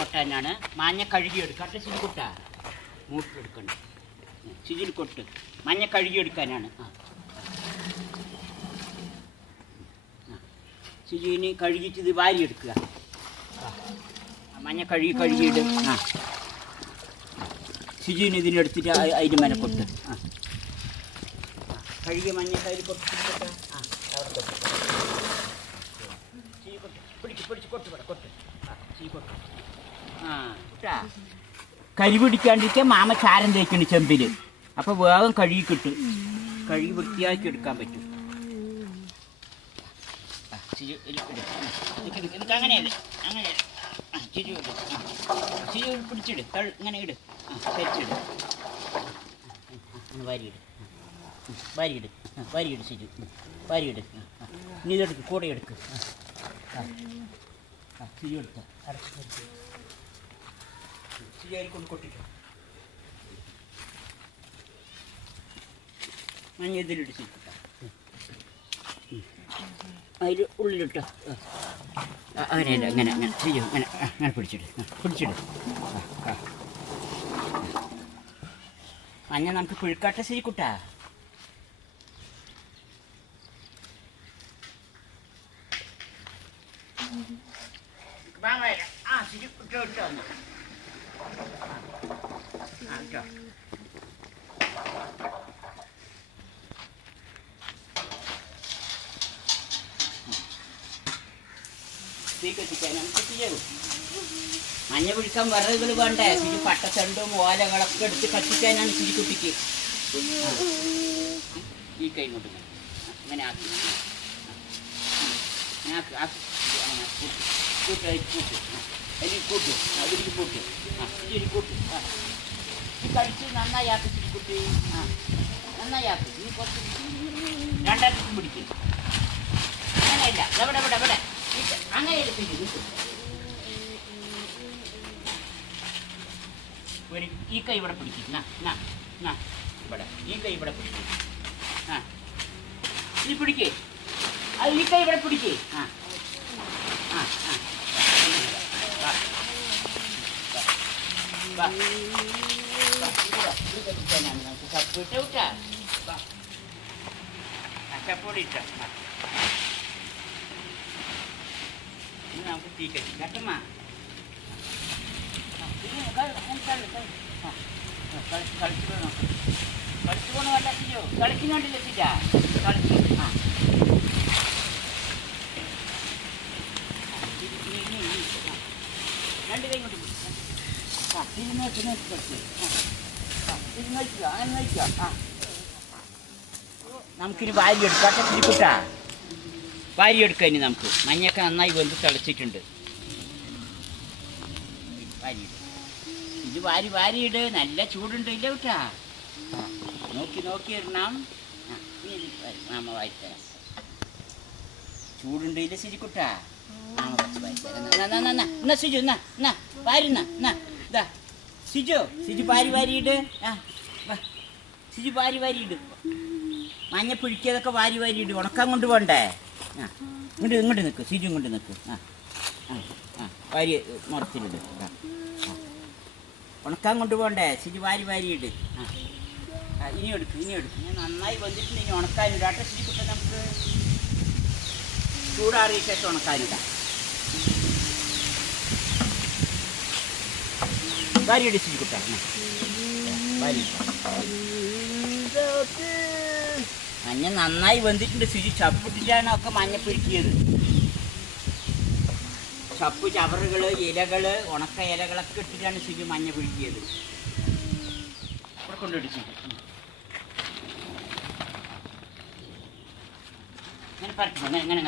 കൊട്ടാനാണ്. മഞ്ഞ കഴുകിയെടുക്കാം. സിജിക്കുട്ട മൂട്ടെടുക്കണം. സിജിൽ കൊട്ട് മഞ്ഞ കഴുകിയെടുക്കാനാണ്. സിജിന് കഴുകിയിട്ട് ഇത് വാരിയെടുക്കുക. മഞ്ഞ കഴുകിയിട്ട് സിജിന് ഇതിനെടുത്തിട്ട് അതിന് മന കൊട്ട്. കഴുകിയ മഞ്ഞ കയ്യിൽ കൊട്ടിട്ട് അവിടെ കൊട്ട്. ചീ കൊട്ട് പിടിച്ച് കൊട്ട് കൊട്ട്. ചീ കൊട്ട്. കരി പിടിക്കാണ്ടിരിക്കാൻ മാമ ചാരം തേക്കുന്നു ചെമ്പിൽ. അപ്പോൾ വേഗം കഴുകി കിട്ടും. കഴുകി വൃത്തിയാക്കി എടുക്കാൻ പറ്റും. അങ്ങനെയല്ലേ അങ്ങനെയല്ലേ. ചിരി ഇട്. ചിരി പിടിച്ചിട്. ഇങ്ങനെ ഇട്. കരിച്ചിട്. വാരിയിട്. സിജു വാരിയിട്. നീ ഇതെടുക്ക്. കൂടെ എടുക്ക്. ചിരി എടുക്ക. അടച്ചിട്ട് ചിരി അതിൽ കൊണ്ട് കൊട്ടിട്ട് മഞ്ഞ ഇതിലിട്ട് ചിരിക്കട്ട. അതിൽ ഉള്ളിലിട്ടോ. അങ്ങനെയല്ല അങ്ങനെ അങ്ങനെ ചെയ്യും. അങ്ങനെ പിടിച്ചിട്. മഞ്ഞ നമുക്ക് പുഴുക്കാട്ടെ ശരിക്കുട്ടാ. ഇട്ടോ വന്നു. ഇട്ടോ. മഞ്ഞ പിടിക്കാൻ വിറകുകൾ വേണ്ടേ? സിജി പട്ടച്ചണ്ടും ഓലകളൊക്കെ എടുത്ത് കത്തിക്കാനാണ് സിജിക്കുട്ടിക്ക്. ഈ കൈ കൊണ്ട് അങ്ങനെ ആക്കി കൂട്ട് അതിൽ കൂട്ട്. അതിലേക്ക് കൂട്ട്. ഇതിൽ കൂട്ട്. കഴിച്ച് നന്നായി ആക്കി സിജിക്കുട്ടി. നന്നായി ആക്കി. നീ കുറച്ച് രണ്ടായിരത്തി പിടിക്കും. അങ്ങനെയല്ല. എവിടെ അങ്ങനെ ഒരു ഈ കൈ ഇവിടെ പിടിക്കും. ഇവിടെ ഈ കൈ ഇവിടെ പിടിക്കും. ഈ പിടിക്കേ. അത് ഈ കൈ ഇവിടെ പിടിക്കേ. നമുക്ക് ചപ്പിട്ട് വിട്ടാ. ചപ്പോടി ഇട്ട നമുക്ക് തീ കത്തി കട്ടമ്മ. കളിച്ചു പോണ വേണ്ട സിജോ. കളിക്കുന്നുണ്ടല്ലോ സിജ. കളിച്ചു. രണ്ട് കൈ കൊണ്ട് നമുക്കിനി വാരി എടുക്കാട്ടെ സിജിക്കുട്ടാ. വാരിയെടുക്കുക. ഇനി നമുക്ക് മഞ്ഞയൊക്കെ നന്നായി വെന്ത് തിളച്ചിട്ടുണ്ട്. ഇത് വാരിയിട്. നല്ല ചൂടുണ്ട് ഇല്ല കുട്ടാ. നോക്കി ഇടണം. മാമ വായിത്തരാം. ചൂടുണ്ട് ഇല്ല സിജിക്കുട്ടാ. മാമ കുറച്ച് വായിത്തരാം. സിജു ഇതാ സിജു വാരിയിട്. സിജു വാരിയിട്. മഞ്ഞ പിടിക്കിയതൊക്കെ വാരിയിട്. ഉണക്കാൻ കൊണ്ട് പോകണ്ടേ? ഇങ്ങോട്ട് നിൽക്ക്. സിജു ഇങ്ങോട്ട് നിൽക്ക്. വാരി മുറത്തിലിട്. ഉണക്കാൻ കൊണ്ടുപോകണ്ടേ? സിജു വാരിയിട്. ഇനി എടുക്ക്. ഞാൻ നന്നായി വന്നിട്ടുണ്ട്. ഇനി ഉണക്കാനിടാട്ടെ സിജിക്കുട്ട. നമുക്ക് ചൂടാറിയ ശേഷം ഉണക്കാനിടാം. വാരിയിട് സിജിക്കുട്ട. മഞ്ഞ നന്നായി വന്നിട്ടുണ്ട്. സിജു ചപ്പിട്ടിട്ടാണ് ഒക്കെ മഞ്ഞ പിടിക്കിയത്. ചപ്പ് ചവറുകൾ ഇലകൾ ഉണക്ക ഇലകളൊക്കെ ഇട്ടിട്ടാണ് സിജു മഞ്ഞ പിടിക്കിയത്. ഇവിടെ കൊണ്ടിടിച്ചു. ഇങ്ങനെ പരത്തും. ഇങ്ങനെ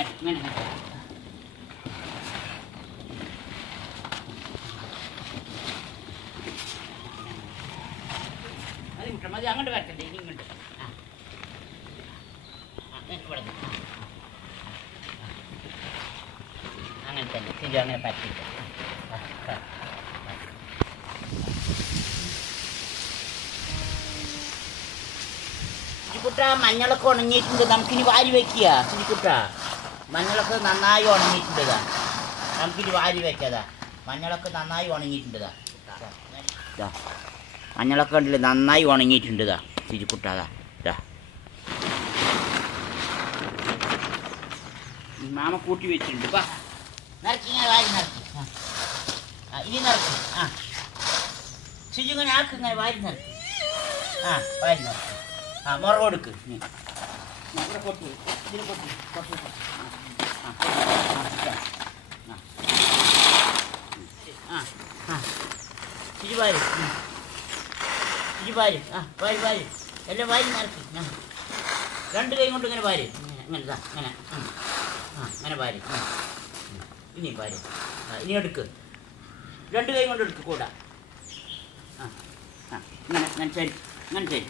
മതി. അങ്ങോട്ട് വരത്തണ്ടേ? ഇനി ഇങ്ങോട്ട്. അങ്ങനെ തന്നെ സിജു അങ്ങനെ പറ്റിട്ട്. സിജിക്കുട്ട മഞ്ഞളൊക്കെ ഉണങ്ങിയിട്ടുണ്ട്. നമുക്കിനി വാരി വയ്ക്കുക. സിജിക്കുട്ട മഞ്ഞളൊക്കെ നന്നായി ഉണങ്ങിയിട്ടുണ്ട്. നമുക്കിനി വാരി വയ്ക്കാതാ. മഞ്ഞളൊക്കെ നന്നായി ഉണങ്ങിയിട്ടുണ്ട്. മഞ്ഞളൊക്കെ ഉണ്ടല്ലേ നന്നായി ഉണങ്ങിയിട്ടുണ്ട്. ശുചിക്കുട്ടാ മാമ കൂട്ടി വെച്ചിട്ടുണ്ട്. നിറക്കി ഇങ്ങനെ വാരി നിറക്കി. ഇനി നിറക്കി. ശുചി ഇങ്ങനെ ആക്ക്, ഇങ്ങനെ വാരി നിറക്കി. വാരി നിറക്കി. മുറക് കൊടുക്ക്. ഇവിടെ കൊട്ടി, ഇതിന് കൊട്ടി കൊട്ടി. ശുചി വാരി, ശുചി വാരി. വാരി വാരി എല്ലാം വാരി നിറക്കി. രണ്ട് കൈ കൊണ്ട് ഇങ്ങനെ വാരി. ഇങ്ങനെ ഇങ്ങനെ അങ്ങനെ വാരി. ഇനി വാരി. ഇനി എടുക്ക്. രണ്ട് കൈ കൊണ്ട് എടുക്ക് കൂടാ. ഇങ്ങനെ ഇങ്ങനെ ശരി, ഇങ്ങനെ ശരി.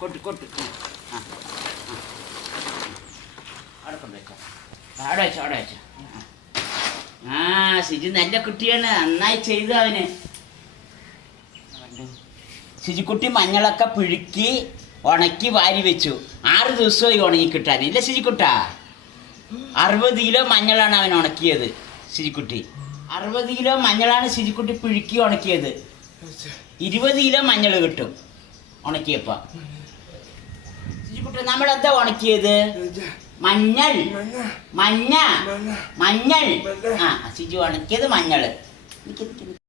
കൊട്ട് കൊട്ട്. അവിടെ കൊണ്ടുവച്ച, അവിടെ വെച്ചോ, അവിടെ വെച്ചോ. ശുചി നല്ല കുട്ടിയാണ്, നന്നായി ചെയ്തു അവന്. ശുചിക്കുട്ടി മഞ്ഞളൊക്കെ പിഴുക്കി ഉണക്കി വാരി വെച്ചു. 6 ദിവസമായി ഉണങ്ങി കിട്ടാൻ. ഇല്ല ശുചിക്കുട്ടാ, 60 കിലോ മഞ്ഞളാണ് അവൻ ഉണക്കിയത്. ശുചിക്കുട്ടി 60 കിലോ മഞ്ഞളാണ് ശുചിക്കുട്ടി പിഴുക്കി ഉണക്കിയത്. 20 കിലോ മഞ്ഞൾ കിട്ടും ഉണക്കിയപ്പോ. ശുചിക്കുട്ടി നമ്മളെന്താ ഉണക്കിയത്? മഞ്ഞൾ. മഞ്ഞ മഞ്ഞൾ. ശുചി ഉണക്കിയത് മഞ്ഞൾ.